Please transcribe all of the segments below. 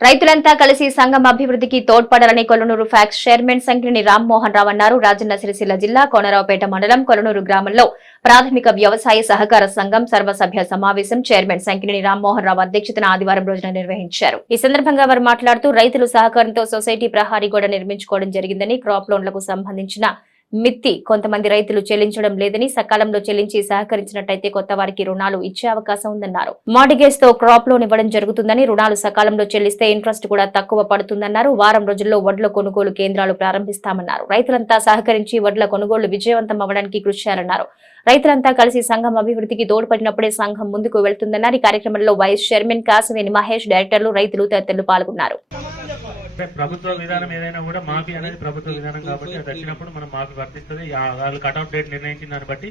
రైతులంతా కలిసి సంఘం అభివృద్ధికి తోడ్పడాలని కొలనూరు ఫ్యాక్స్ చైర్మన్ సంకిని రామ్మోహన్ రావు అన్నారు. రాజన్న సిరిసిల్ల జిల్లా కోనరావుపేట మండలం కొలనూరు గ్రామంలో ప్రాథమిక వ్యవసాయ సహకార సంఘం సర్వసభ్య సమావేశం చైర్మన్ సంఖ్యని రామ్మోహన్ రావు అధ్యక్షతన ఆదివారం రోజున నిర్వహించారు. ఈ సందర్భంగా వారు మాట్లాడుతూ రైతులు సహకారంతో సొసైటీ ప్రహారీ గోడ నిర్మించుకోవడం జరిగిందని క్రాప్ లోన్లకు సంబంధించిన మిత్తి కొంతమంది రైతులు చెల్లించడం లేదని సకాలంలో చెల్లించి సహకరించినట్టయితే కొత్త వారికి రుణాలు ఇచ్చే అవకాశం ఉందన్నారు. మార్టిగేజ్తో క్రాప్ లోన్ ఇవ్వడం జరుగుతుందని రుణాలు సకాలంలో చెల్లిస్తే ఇంట్రెస్ట్ కూడా తక్కువ పడుతుందన్నారు. వారం రోజుల్లో వడ్ల కొనుగోలు కేంద్రాలు ప్రారంభిస్తామన్నారు. రైతులంతా సహకరించి వడ్ల కొనుగోలు విజయవంతం అవ్వడానికి కృషి చేయాలన్నారు. రైతులంతా కలిసి సంఘం అభివృద్ధికి తోడ్పడినప్పుడే సంఘం ముందుకు వెళ్తుందన్నారు. ఈ కార్యక్రమంలో వైస్ చైర్మన్ కాసివేని మహేష్ డైరెక్టర్లు రైతులు తదితరులు పాల్గొన్నారు. ప్రభుత్వ విధానం ఏదైనా కూడా మాఫీ అనేది ప్రభుత్వ విధానం కాబట్టి అది వచ్చినప్పుడు మనం మాఫీ వర్తిస్తుంది. వాళ్ళు కట్ డేట్ నిర్ణయించిన దాన్ని బట్టి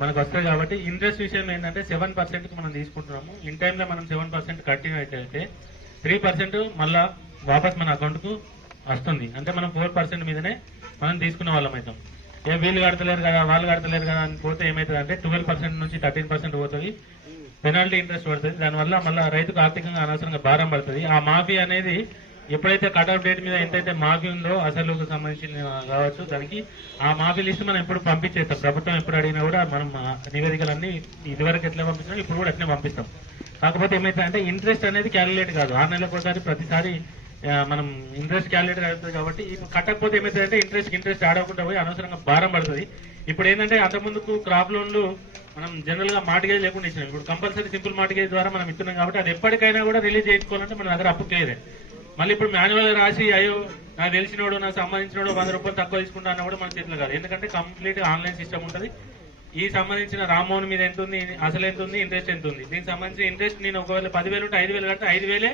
మనకు వస్తుంది కాబట్టి ఇంట్రెస్ట్ విషయం ఏంటంటే సెవెన్ పర్సెంట్ మనం తీసుకుంటున్నాము. ఇన్ టైంలో మనం సెవెన్ పర్సెంట్ కట్టిన అయితే త్రీ పర్సెంట్ మళ్ళా వాపస్ మన అకౌంట్కు వస్తుంది. అంటే మనం ఫోర్ పర్సెంట్ మీదనే మనం తీసుకునే వాళ్ళం అవుతాం ఏ వీళ్ళు కడతలేరు కదా వాళ్ళు కడతలేరు కదా అని పోతే ఏమవుతుంది అంటే ట్వెల్వ్ పర్సెంట్ నుంచి థర్టీన్ పర్సెంట్ పోతుంది. పెనాల్టీ ఇంట్రెస్ట్ పడుతుంది. దానివల్ల మళ్ళీ రైతుకు ఆర్థికంగా అనవసరంగా భారం పడుతుంది. ఆ మాఫీ అనేది ఎప్పుడైతే కట్ ఆఫ్ డేట్ మీద ఎంతైతే మాఫీ ఉందో అసలుకు సంబంధించిన కావచ్చు దానికి ఆ మాఫీ లిస్ట్ మనం ఎప్పుడు పంపించేస్తాం. ప్రభుత్వం ఎప్పుడు అడిగినా కూడా మనం నివేదికలన్నీ ఇదివరకు ఎట్లా పంపించినా ఇప్పుడు కూడా అట్లనే పంపిస్తాం. కాకపోతే ఏమైతే అంటే ఇంట్రెస్ట్ అనేది క్యాలిక్యులేట్ కాదు. ఆరు నెలలకు ఒకసారి ప్రతిసారి మనం ఇంట్రెస్ట్ క్యాలిక్యులేట్ అవుతుంది కాబట్టి ఇప్పుడు కట్టకపోతే ఏమైతుందంటే ఇంట్రెస్ట్ ఇంట్రెస్ట్ ఆడకుండా పోయి అనవసరంగా భారం పడుతుంది. ఇప్పుడు ఏంటంటే అంతకుముందుకు క్రాప్ లోన్లు మనం జనరల్గా మార్టిగేజ్ లేకుండా ఇచ్చినాం. ఇప్పుడు కంపల్సరీ సింపుల్ మార్టిగేజ్ ద్వారా మనం ఇస్తున్నాం కాబట్టి అది ఎప్పటికైనా కూడా రిలీజ్ చేసుకోవాలంటే మన దగ్గర అప్పు క్లియరే. మళ్ళీ ఇప్పుడు మాన్యువల్ రాసి అయ్యో నాకు తెలిసినోడు నాకు సంబంధించినోడు వంద రూపాయలు తక్కువ తీసుకుంటా అన్న కూడా మన చేతిలో కాదు. ఎందుకంటే కంప్లీట్ ఆన్లైన్ సిస్టమ్ ఉంటుంది. ఈ సంబంధించిన రామ్మోహన్ మీద ఎంత ఉంది అసలు ఎంత ఉంది ఇంట్రెస్ట్ ఎంత ఉంది? దీనికి సంబంధించిన ఇంట్రెస్ట్ నేను ఒకవేళ పదివేలు ఉంటే ఐదు వేలు కడితే ఐదు వేలే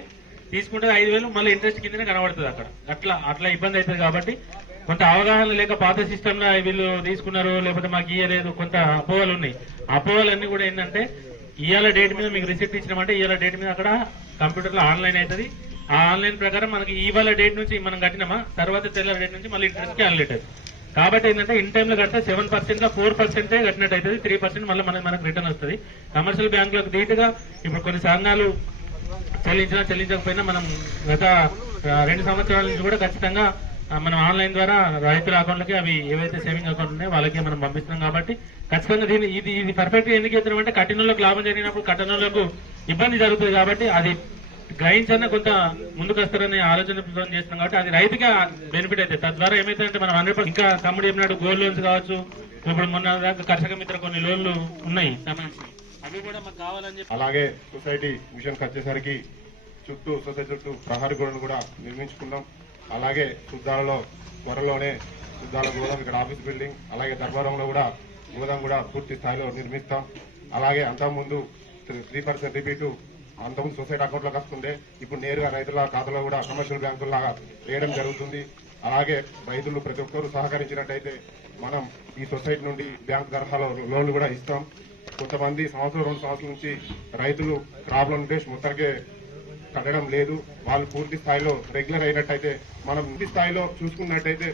తీసుకుంటే ఐదు వేలు మళ్ళీ ఇంట్రెస్ట్ కిందనే కనబడుతుంది అక్కడ. అట్లా అట్లా ఇబ్బంది అవుతుంది కాబట్టి కొంత అవగాహన లేక పాత సిస్టమ్లో వీళ్ళు తీసుకున్నారు లేకపోతే మాకు ఇయ్యలేదు కొంత అపోహలు ఉన్నాయి. అపోహలన్నీ కూడా ఏంటంటే ఇవాళ డేట్ మీద మీకు రిసిప్ట్ ఇచ్చినామంటే ఇవాళ డేట్ మీద అక్కడ కంప్యూటర్లో ఆన్లైన్ అవుతుంది. ఆ ఆన్లైన్ ప్రకారం మనకి ఇవాళ డేట్ నుంచి మనం కట్టినామా? తర్వాత తెల్ల డేట్ నుంచి మళ్ళీ ఇంట్రెస్ట్ క్యాలిక్యులేట్ అవుతుంది కాబట్టి ఏంటంటే ఇన్ టైంలో కడితే సెవెన్ పర్సెంట్ ఫోర్ పర్సెంటే కట్టినట్టు అవుతుంది త్రీ పర్సెంట్ మళ్ళీ మనకి మనకు రిటర్న్ వస్తుంది. కమర్షియల్ బ్యాంకులకు ధీటుగా ఇప్పుడు కొన్ని సంఘాలు చెల్లించినా చెల్లించకపోయినా మనం గత రెండు సంవత్సరాల నుంచి కూడా ఖచ్చితంగా మనం ఆన్లైన్ ద్వారా రైతుల అకౌంట్లకి అవి ఏవైతే సేవింగ్ అకౌంట్ ఉన్నాయో వాళ్ళకి మనం పంపిస్తున్నాం కాబట్టి ఖచ్చితంగా దీన్ని ఇది ఇది పర్ఫెక్ట్ ఎందుకు చేస్తున్నాం అంటే కఠినంలోకి లాభం జరిగినప్పుడు కఠినంలోకి ఇబ్బంది జరుగుతుంది కాబట్టి అది గ్రహించన్న కొంత ముందుకు వస్తారనే ఆలోచన చేస్తున్నాం కాబట్టి అది రైతుగా బెనిఫిట్ అయితే. తద్వారా ఏమైతుందంటే మనం హండ్రెడ్ ఇంకా తమ్ముడు చెప్పినట్టు గోల్డ్ లోన్స్ కావచ్చు ఇప్పుడు మొన్న దాకా కర్షక మిత్ర కొన్ని లోన్లు ఉన్నాయి. సంబంధించి అవి కూడా మాకు కావాలని చెప్పి అలాగే సొసైటీ విషయానికి వచ్చేసరికి చుట్టూ సొసైటీ చుట్టూ ప్రహరీ గోడను కూడా నిర్మించుకున్నాం. అలాగే సుద్దాలలో త్వరలోనే సుద్దాల గోదాం ఇక్కడ ఆఫీస్ బిల్డింగ్ అలాగే దర్బారంలో కూడా గోదాం కూడా పూర్తి స్థాయిలో నిర్మిస్తాం. అలాగే అంతకుముందు త్రీ పర్సెంట్ రిపీటు అంతకుముందు సొసైటీ అకౌంట్లోకి వస్తుండే ఇప్పుడు నేరుగా రైతుల ఖాతాలో కూడా కమర్షియల్ బ్యాంకుల్లాగా వేయడం జరుగుతుంది. అలాగే రైతులు ప్రతి ఒక్కరూ సహకరించినట్టయితే మనం ఈ సొసైటీ నుండి బ్యాంక్ తరహాలో లోన్లు కూడా ఇస్తాం. కొంతమంది సంవత్సరం రెండు సంవత్సరాల నుంచి రైతులు క్రాప్ లోన్ బేస్ మొత్తానికే కట్టడం లేదు. వాళ్ళు పూర్తి స్థాయిలో రెగ్యులర్ అయినట్టయితే మనం పూర్తి స్థాయిలో చూసుకున్నట్టయితే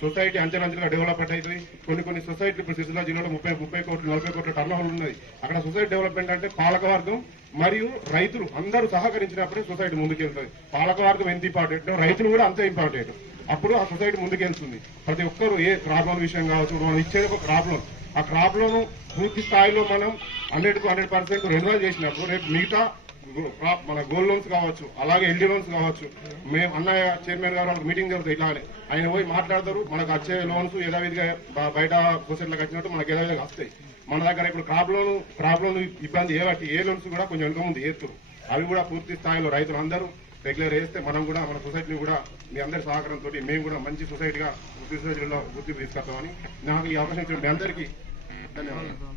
సొసైటీ అంచెలంచెలుగా డెవలప్మెంట్ అవుతుంది. కొన్ని కొన్ని సొసైటీలు ఇప్పుడు సిరిసిల్ల జిల్లాలో ముప్పై ముప్పై కోట్లు నలభై కోట్ల టర్న్ ఉన్నది. అక్కడ సొసైటీ డెవలప్మెంట్ అంటే పాలకవర్గం మరియు రైతులు అందరూ సహకరించినప్పుడే సొసైటీ ముందుకెళ్తుంది. పాలకవర్గం ఎంత ఇంపార్టెంట్ రైతులు కూడా అంతే ఇంపార్టెంట్ అప్పుడు ఆ సొసైటీ ముందుకెళ్తుంది. ప్రతి ఒక్కరు ఏ క్రాప్ లోన్ విషయం కావచ్చు మనం ఇచ్చేది ఒక క్రాప్ లోన్ ఆ క్రాప్ లోన్ పూర్తి స్థాయిలో మనం హండ్రెడ్కు హండ్రెడ్ పర్సెంట్ రెన్యువల్ చేసినప్పుడు రేపు మిగతా మన గోల్డ్ లోన్స్ కావచ్చు అలాగే ఎల్డీ లోన్స్ కావచ్చు. మేము అన్నయ్య చైర్మన్ గారు వాళ్ళకి మీటింగ్ జరుగుతుంది ఇట్లానే. ఆయన పోయి మాట్లాడతారు మనకు వచ్చే లోన్స్ యథావిధిగా బయట కోసెట్లకు వచ్చినట్టు మనకి యథావిధిగా వస్తాయి. మన దగ్గర ఇప్పుడు క్రాప్ లోన్ క్రాప్ లోన్ ఇబ్బంది ఏ ఏ లోన్స్ కూడా కొంచెం వెనుక ముందు ఏస్తారు అవి కూడా పూర్తి స్థాయిలో రైతులు అందరూ రెగ్యులర్ వేస్తే మనం కూడా మన సొసైటీని కూడా మీ అందరి సహకారంతో మేము కూడా మంచి సొసైటీగా సొసైటీలో గుర్తింపు తీసుకొస్తామని నాకు ఈ అవకాశం ఇచ్చిన మీ అందరికీ ధన్యవాదాలు.